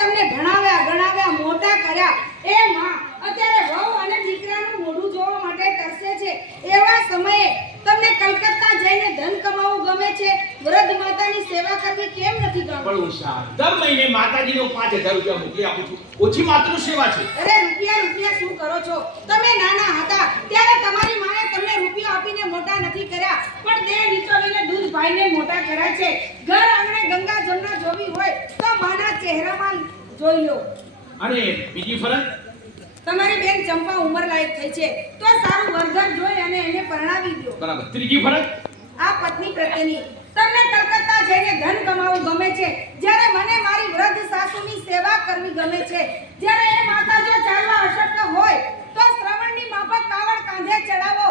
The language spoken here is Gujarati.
તમને ભણાવ્યા ગણાવ્યા મોટા કર્યા એ માં અત્યારે વહુ અને દીકરાનું મોઢું જોવા માટે તરસે છે એવા સમયે તમને કલકત્તા જઈને ધન કમાવું ગમે છે વૃદ્ધ માતાની સેવા કરવી કેમ નથી ગમતી? પણ ઉષા દર મહિને માતાજીને 5000 રૂપિયા મોકલી આપું છું ઓછી માત્ર સેવા છે. અરે રૂપિયા શું કરો છો? તમે નાના હતા ત્યારે તમારી માએ તમને રૂપિયો આપીને મોટા નથી કર્યા પણ દેહ નીચોવીને દૂધ ભાઈને મોટા કર્યા છે. ઘર આંગણે ગંગા જમના જોવી હોય તો માના ચહેરામાં જોઈ લો. અને બીજી ફરજ તમારી બેન ચંપા ઉંમર લાયક થઈ છે તો સારું વરઘર જોઈ અને એને પરણાવી દો. બરાબર. ત્રીજી ફરજ આ પત્ની પ્રત્યેની તમને કલકત્તા જઈને ધન કમાવું ગમે છે જ્યારે મને મારી વૃદ્ધ સાસુની સેવા કરવી ગમે છે. જ્યારે એ માતા જો ચાલવા અશક્ય હોય તો શ્રવણની માફક કાવડ કાંધે ચડાવો